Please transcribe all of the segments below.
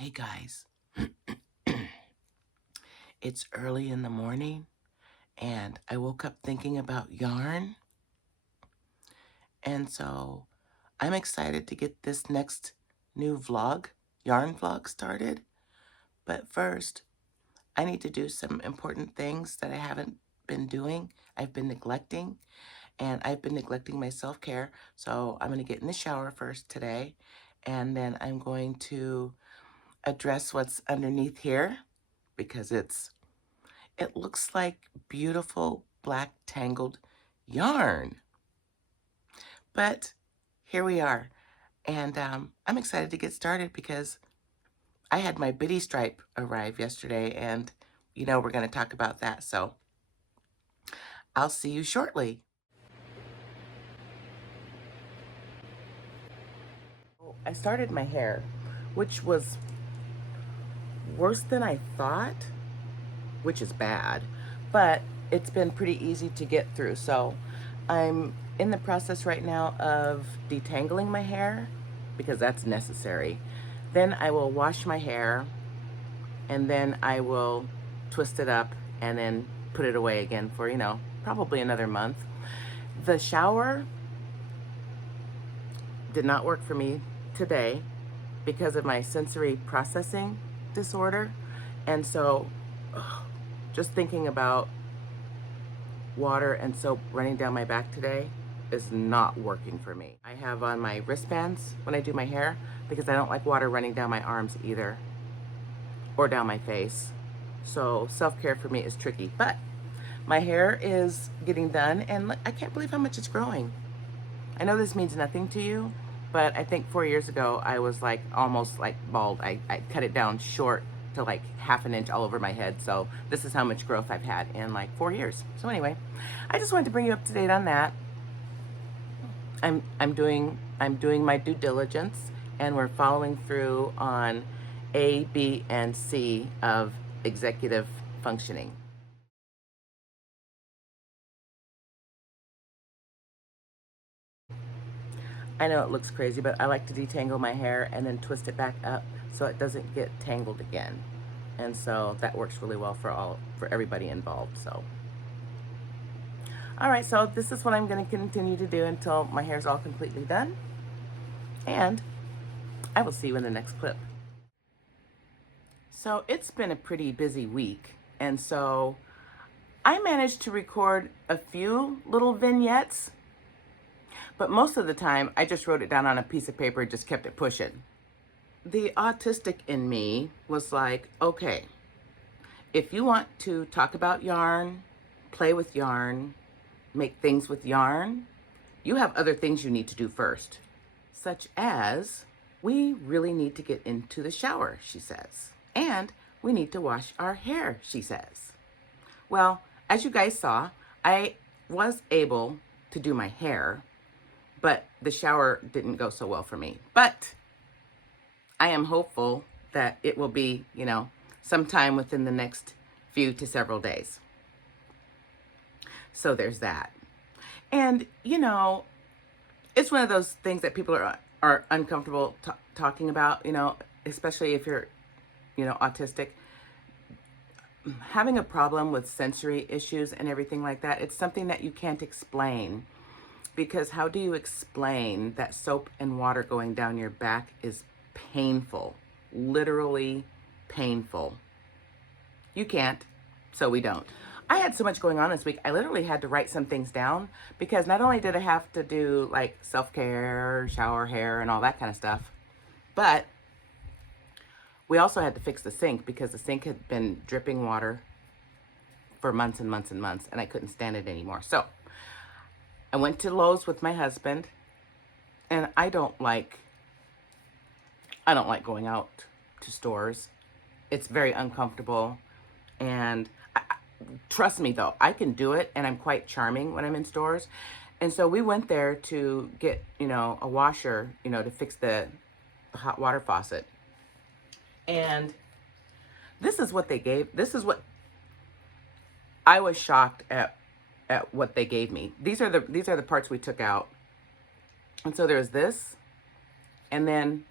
Hey guys, it's early in the morning and I woke up thinking about yarn. And so I'm excited to get this next new yarn vlog started. But first, I need to do some important things that I haven't been doing. I've been neglecting, and I've been neglecting my self-care. So I'm going to get in the shower first today, and then I'm going to address what's underneath here because it looks like beautiful black tangled yarn. But here we are. And I'm excited to get started because I had my biddy stripe arrive yesterday, and we're going to talk about that. So I'll see you shortly. I started my hair, which was worse than I thought, which is bad, but it's been pretty easy to get through. So I'm in the process right now of detangling my hair because that's necessary. Then I will wash my hair, and then I will twist it up and then put it away again for, probably another month. The shower did not work for me today because of my sensory processing disorder. And so just thinking about water and soap running down my back today is not working for me. I have on my wristbands when I do my hair because I don't like water running down my arms either or down my face. So self-care for me is tricky, but my hair is getting done and I can't believe how much it's growing. I know this means nothing to you, but I think 4 years ago I was like almost like bald. I cut it down short to like half an inch all over my head. So this is how much growth I've had in like 4 years. So anyway, I just wanted to bring you up to date on that. I'm doing my due diligence, and we're following through on A, B, and C of executive functioning. I know it looks crazy, but I like to detangle my hair and then twist it back up so it doesn't get tangled again. And so that works really well for everybody involved. So all right, so this is what I'm going to continue to do until my hair is all completely done. And I will see you in the next clip. So it's been a pretty busy week, and so I managed to record a few little vignettes, but most of the time I just wrote it down on a piece of paper and just kept it pushing. The autistic in me was like, okay, if you want to talk about yarn, play with yarn, make things with yarn, you have other things you need to do first, such as we really need to get into the shower, she says, and we need to wash our hair, she says. Well, as you guys saw, I was able to do my hair, but the shower didn't go so well for me. But I am hopeful that it will be, sometime within the next few to several days. So there's that. And, it's one of those things that people are uncomfortable talking about, especially if you're, autistic. Having a problem with sensory issues and everything like that, it's something that you can't explain. Because how do you explain that soap and water going down your back is painful, literally painful? You can't, so we don't. I had so much going on this week, I literally had to write some things down because not only did I have to do like self-care, shower, hair, and all that kind of stuff, but we also had to fix the sink because the sink had been dripping water for months and months and months, and I couldn't stand it anymore. So I went to Lowe's with my husband, and I don't like going out to stores. It's very uncomfortable, and trust me though, I can do it, and I'm quite charming when I'm in stores. And so we went there to get, a washer, to fix the hot water faucet. And this is what they gave. This is what I was shocked at what they gave me. These are the parts we took out. And so there's this, and then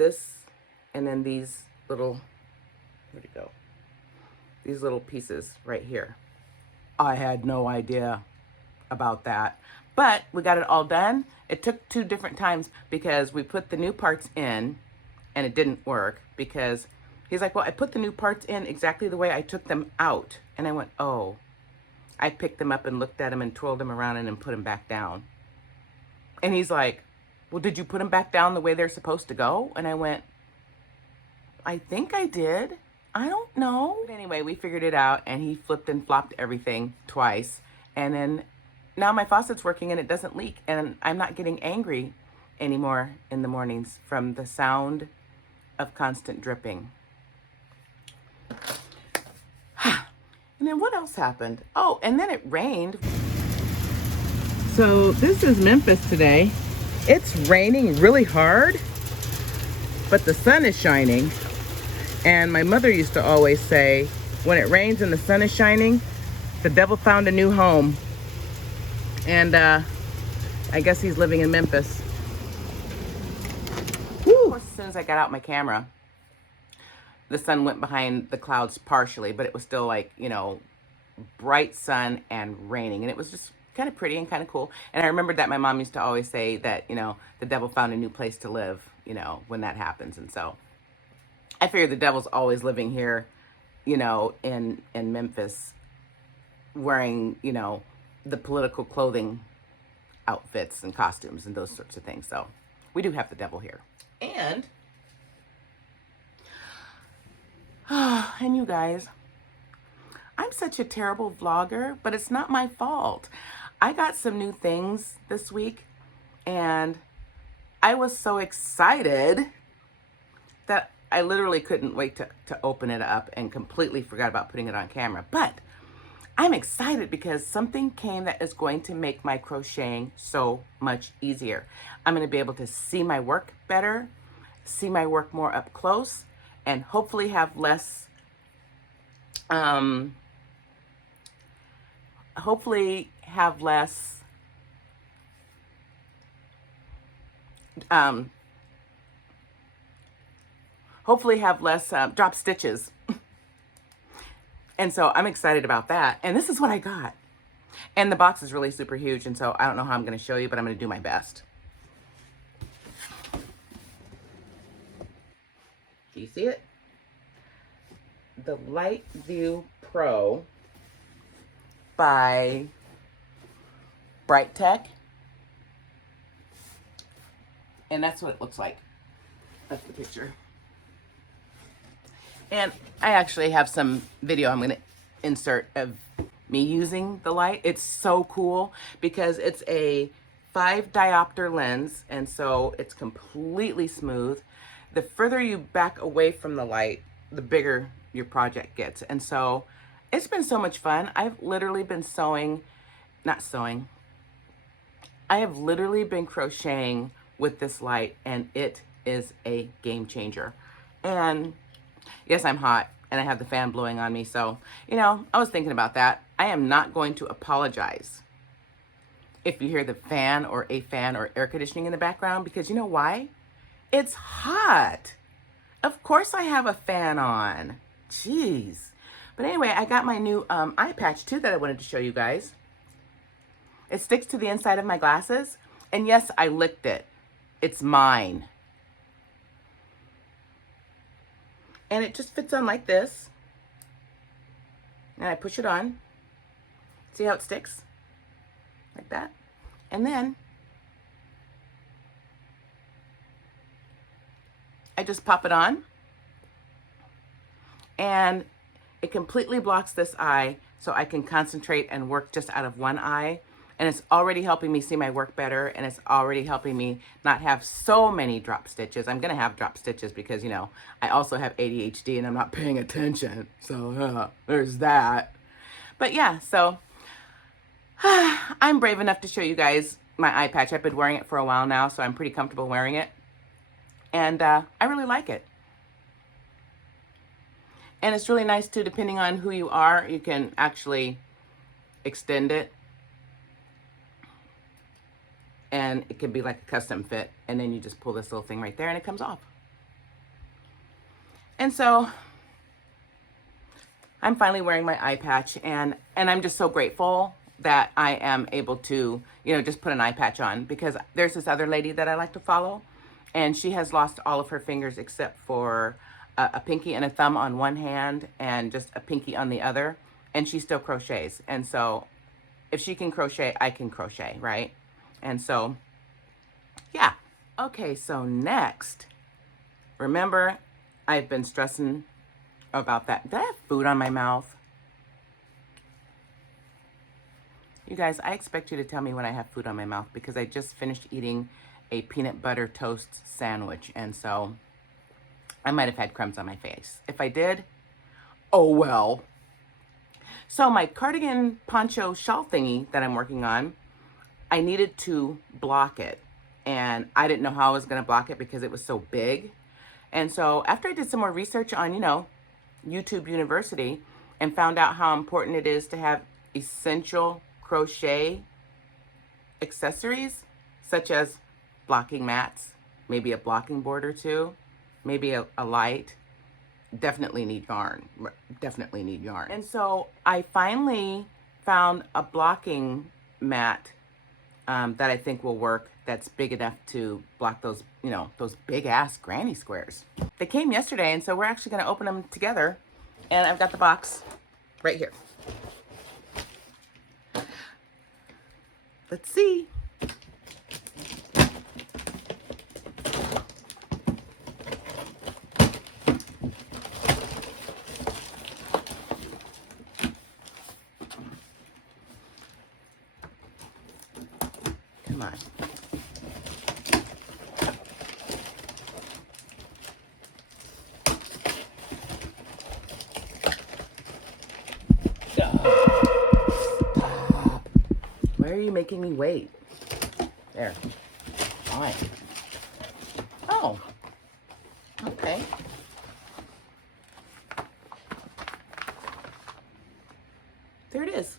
this and then these little, where'd it go? These little pieces right here. I had no idea about that. But we got it all done. It took 2 different times because we put the new parts in and it didn't work because he's like, well, I put the new parts in exactly the way I took them out. And I went, oh. I picked them up and looked at them and twirled them around and then put them back down. And he's like, well, did you put them back down the way they're supposed to go? And I went, I think I did. I don't know. But anyway, we figured it out and he flipped and flopped everything twice. And then now my faucet's working and it doesn't leak. And I'm not getting angry anymore in the mornings from the sound of constant dripping. And then what else happened? Oh, and then it rained. So this is Memphis today. It's raining really hard, but the sun is shining. And my mother used to always say, when it rains and the sun is shining, the devil found a new home. And I guess he's living in Memphis. Woo. As soon as I got out my camera, the sun went behind the clouds partially, but it was still like, you know, bright sun and raining. And it was just kind of pretty and kind of cool. And I remembered that my mom used to always say that, you know, the devil found a new place to live, you know, when that happens. And so I figured the devil's always living here, you know, in Memphis, wearing, you know, the political clothing outfits and costumes and those sorts of things. So we do have the devil here. And you guys, I'm such a terrible vlogger, but it's not my fault. I got some new things this week and I was so excited that I literally couldn't wait to open it up and completely forgot about putting it on camera. But I'm excited because something came that is going to make my crocheting so much easier. I'm going to be able to see my work better, see my work more up close, and hopefully have less, hopefully have less drop stitches. And so I'm excited about that. And this is what I got. And the box is really super huge. And so I don't know how I'm going to show you, but I'm going to do my best. Do you see it? The Light View Pro by Bright Tech. And that's what it looks like. That's the picture. And I actually have some video I'm going to insert of me using the light. It's so cool because it's a 5 diopter lens, and so it's completely smooth. The further you back away from the light, the bigger your project gets. And so it's been so much fun. I've literally been I have literally been crocheting with this light, and it is a game changer. And yes, I'm hot and I have the fan blowing on me. So, you know, I was thinking about that. I am not going to apologize if you hear the fan or a fan or air conditioning in the background, because you know why? It's hot. Of course I have a fan on. Jeez. But anyway, I got my new eye patch too that I wanted to show you guys. It sticks to the inside of my glasses. And yes, I licked it. It's mine. And it just fits on like this. And I push it on. See how it sticks? Like that. And then I just pop it on. And it completely blocks this eye so I can concentrate and work just out of one eye. And it's already helping me see my work better, and it's already helping me not have so many drop stitches. I'm gonna have drop stitches because, you know, I also have ADHD and I'm not paying attention. So there's that. But yeah, so I'm brave enough to show you guys my eye patch. I've been wearing it for a while now, so I'm pretty comfortable wearing it. And I really like it. And it's really nice too, depending on who you are, you can actually extend it. And it can be like a custom fit. And then you just pull this little thing right there and it comes off. And so I'm finally wearing my eye patch, and I'm just so grateful that I am able to, you know, just put an eye patch on, because there's this other lady that I like to follow, and she has lost all of her fingers except for a pinky and a thumb on one hand and just a pinky on the other, and she still crochets. And so if she can crochet, I can crochet, right? And so, yeah. Okay, so next, remember, I've been stressing about that. Did I have food on my mouth? You guys, I expect you to tell me when I have food on my mouth, because I just finished eating a peanut butter toast sandwich, and so I might have had crumbs on my face. If I did, oh well. So my cardigan poncho shawl thingy that I'm working on, I needed to block it, and I didn't know how I was going to block it because it was so big. And so after I did some more research on, you know, YouTube University, and found out how important it is to have essential crochet accessories, such as blocking mats, maybe a blocking board or two, maybe a light. Definitely need yarn. Definitely need yarn. And so I finally found a blocking mat that I think will work, that's big enough to block those, you know, those big ass granny squares. They came yesterday, and so we're actually going to open them together. And I've got the box right here. Let's see. Come on. Why are you making me wait? There. Fine. Oh. Okay. There it is.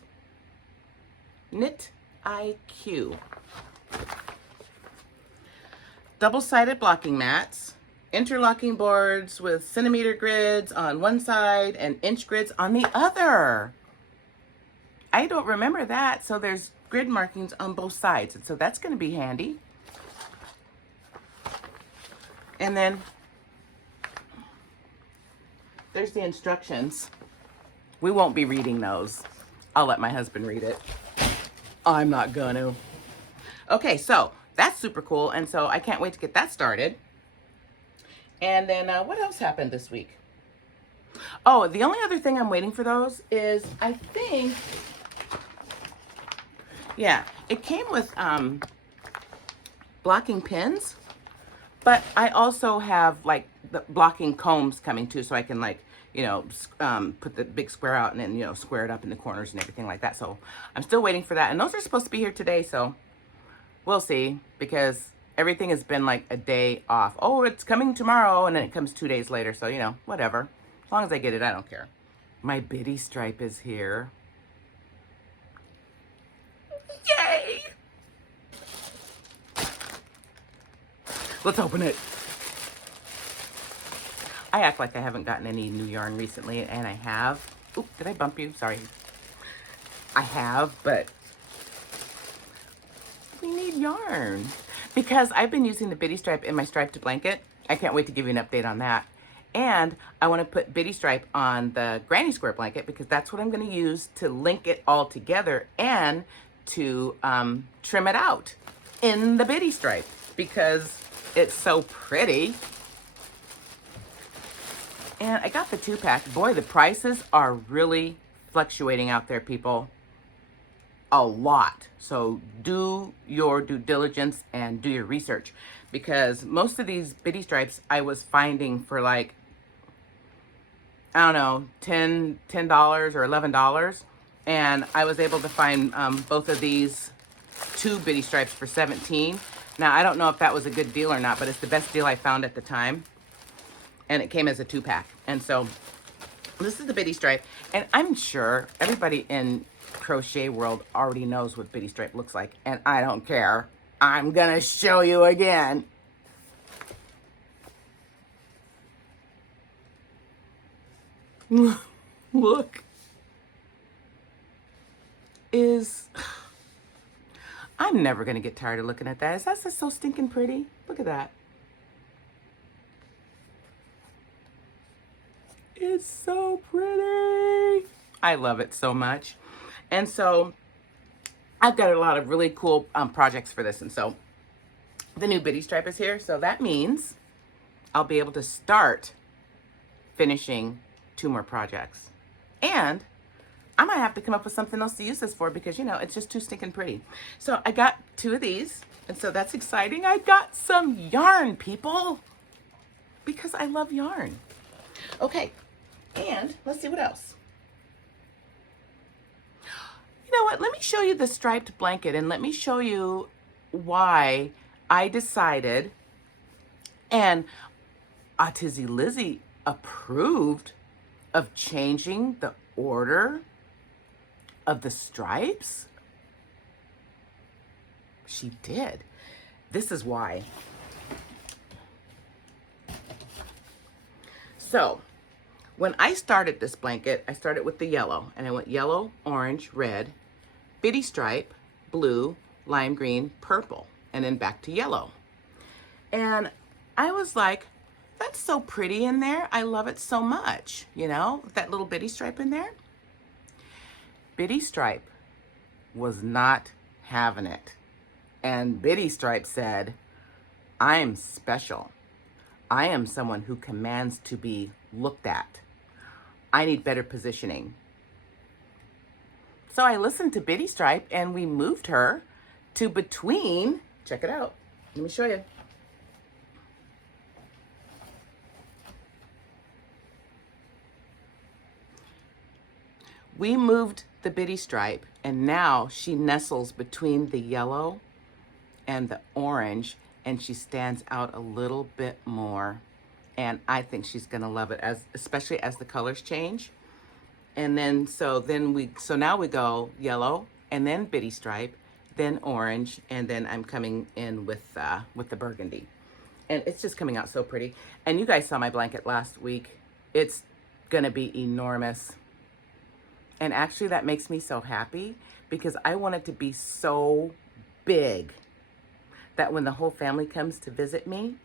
Knit IQ. Double-sided blocking mats, interlocking boards with centimeter grids on one side and inch grids on the other. I don't remember that, so there's grid markings on both sides, and so that's going to be handy. And then there's the instructions. We won't be reading those. I'll let my husband read it. I'm not gonna. Okay, so that's super cool, and so I can't wait to get that started. And then what else happened this week? Oh, the only other thing I'm waiting for those is, I think, yeah, it came with blocking pins, but I also have like the blocking combs coming too, so I can, like, you know, put the big square out and then, you know, square it up in the corners and everything like that. So I'm still waiting for that. And those are supposed to be here today, so we'll see, because everything has been like a day off. Oh, it's coming tomorrow, and then it comes 2 days later. So, you know, whatever. As long as I get it, I don't care. My biddy stripe is here. Yay! Let's open it. I act like I haven't gotten any new yarn recently, and I have. Oop, did I bump you? Sorry. I have, but we need yarn. Because I've been using the biddy stripe in my striped blanket. I can't wait to give you an update on that. And I want to put biddy stripe on the granny square blanket, because that's what I'm going to use to link it all together and to trim it out in the biddy stripe, because it's so pretty. And I got the 2-pack. Boy, the prices are really fluctuating out there, people. A lot. So do your due diligence and do your research, because most of these biddy stripes I was finding for, like, I don't know, $10 or $11. And I was able to find both of these 2 biddy stripes for $17. Now, I don't know if that was a good deal or not, but it's the best deal I found at the time. And it came as a 2-pack. And so this is the biddy stripe. And I'm sure everybody in crochet world already knows what biddy stripe looks like. And I don't care. I'm going to show you again. Look, is I'm never gonna get tired of looking at that. Is that just so stinking pretty? Look at that. It's so pretty. I love it so much. And so I've got a lot of really cool projects for this. And so the new bitty stripe is here. So that means I'll be able to start finishing 2 more projects. And I might have to come up with something else to use this for because, you know, it's just too stinking pretty. So I got 2 of these. And so that's exciting. I got some yarn, people, because I love yarn. Okay. And let's see what else. You know what? Let me show you the striped blanket and let me show you why I decided, and Autistic Lizzie approved of changing the order of the stripes. She did. This is why. So, when I started this blanket, I started with the yellow, and I went yellow, orange, red, bitty stripe, blue, lime green, purple, and then back to yellow. And I was like, that's so pretty in there. I love it so much, you know, that little bitty stripe in there. Bitty stripe was not having it. And bitty stripe said, I'm special. I am someone who commands to be looked at. I need better positioning. So I listened to Bitty Stripe and we moved her to between, check it out, let me show you. We moved the Bitty Stripe and now she nestles between the yellow and the orange and she stands out a little bit more. And I think she's gonna love it, especially as the colors change. And then, so now we go yellow and then bitty stripe, then orange, and then I'm coming in with the burgundy. And it's just coming out so pretty. And you guys saw my blanket last week. It's gonna be enormous. And actually that makes me so happy because I want it to be so big that when the whole family comes to visit me,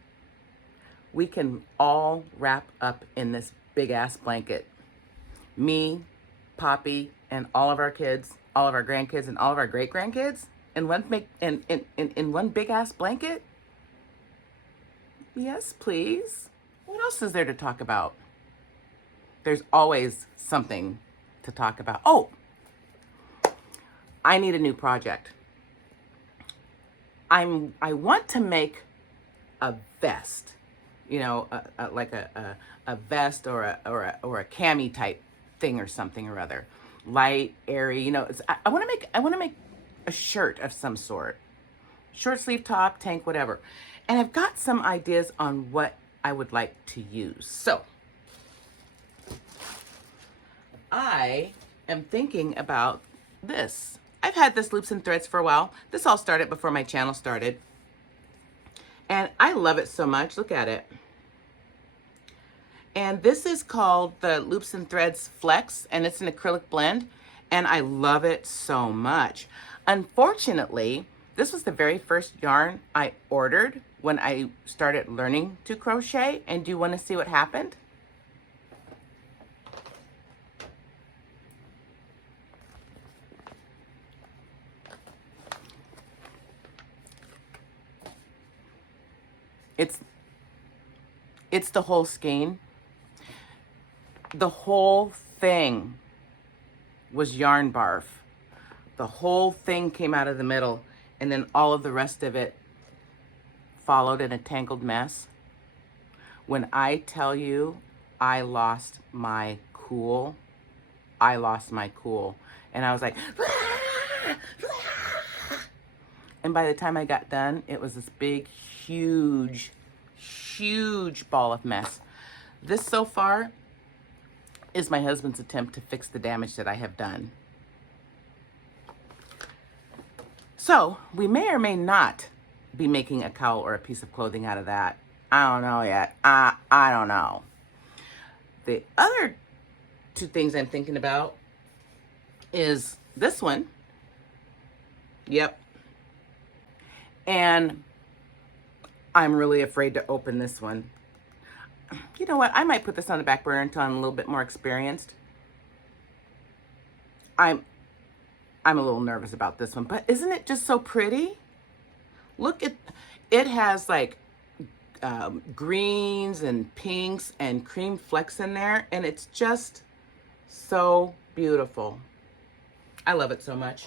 we can all wrap up in this big ass blanket. Me, Poppy, and all of our kids, all of our grandkids, and all of our great grandkids in one big ass blanket. Yes, please. What else is there to talk about? There's always something to talk about. Oh, I need a new project. I want to make a vest. You know, like a vest or a cami type thing or something or other, light, airy. You know, I want to make a shirt of some sort, short sleeve top, tank, whatever. And I've got some ideas on what I would like to use. So I am thinking about this. I've had this Loops and Threads for a while. This all started before my channel started. And I love it so much. Look at it. And this is called the Loops and Threads Flex, and it's an acrylic blend. And I love it so much. Unfortunately, this was the very first yarn I ordered when I started learning to crochet. And do you want to see what happened? It's the whole skein. The whole thing was yarn barf. The whole thing came out of the middle, and then all of the rest of it followed in a tangled mess. When I tell you I lost my cool, I lost my cool. And I was like, and by the time I got done, it was this big, huge ball of mess. This so far is my husband's attempt to fix the damage that I have done. So we may or may not be making a cowl or a piece of clothing out of that. I don't know yet. I don't know. The other two things I'm thinking about is this one. Yep. And I'm really afraid to open this one. You know what? I might put this on the back burner until I'm a little bit more experienced. I'm a little nervous about this one, but isn't it just so pretty? Look at it. Has like greens and pinks and cream flecks in there, and it's just so beautiful. I love it so much.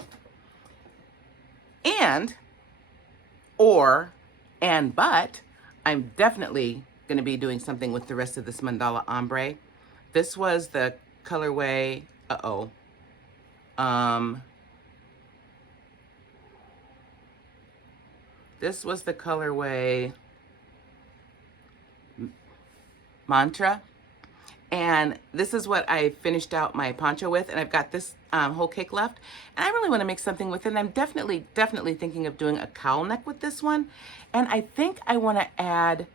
But I'm definitely going to be doing something with the rest of this mandala ombre. This was the colorway, this was the colorway Mantra. And this is what I finished out my poncho with, and I've got this whole cake left. And I really want to make something with it. And I'm definitely thinking of doing a cowl neck with this one. And I think I want to add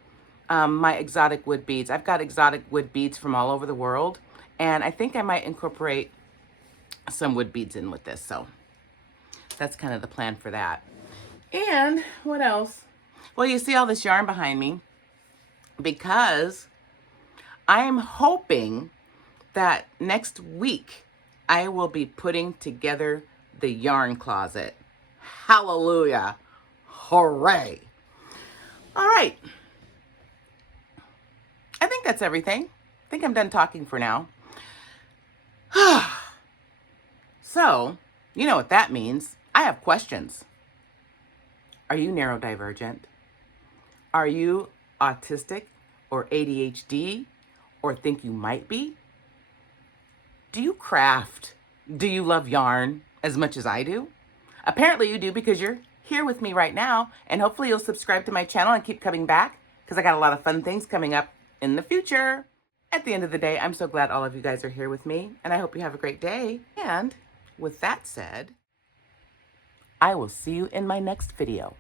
my exotic wood beads. I've got exotic wood beads from all over the world, and I think I might incorporate some wood beads in with this. So that's kind of the plan for that. And what else? Well, you see all this yarn behind me because I'm hoping that next week I will be putting together the yarn closet. Hallelujah. Hooray. All right. I think that's everything. I think I'm done talking for now. So, you know what that means. I have questions. Are you neurodivergent? Are you autistic or ADHD? Or think you might be? Do you craft? Do you love yarn as much as I do? Apparently you do, because you're here with me right now, and hopefully you'll subscribe to my channel and keep coming back, because I got a lot of fun things coming up in the future. At the end of the day, I'm so glad all of you guys are here with me, and I hope you have a great day. And with that said, I will see you in my next video.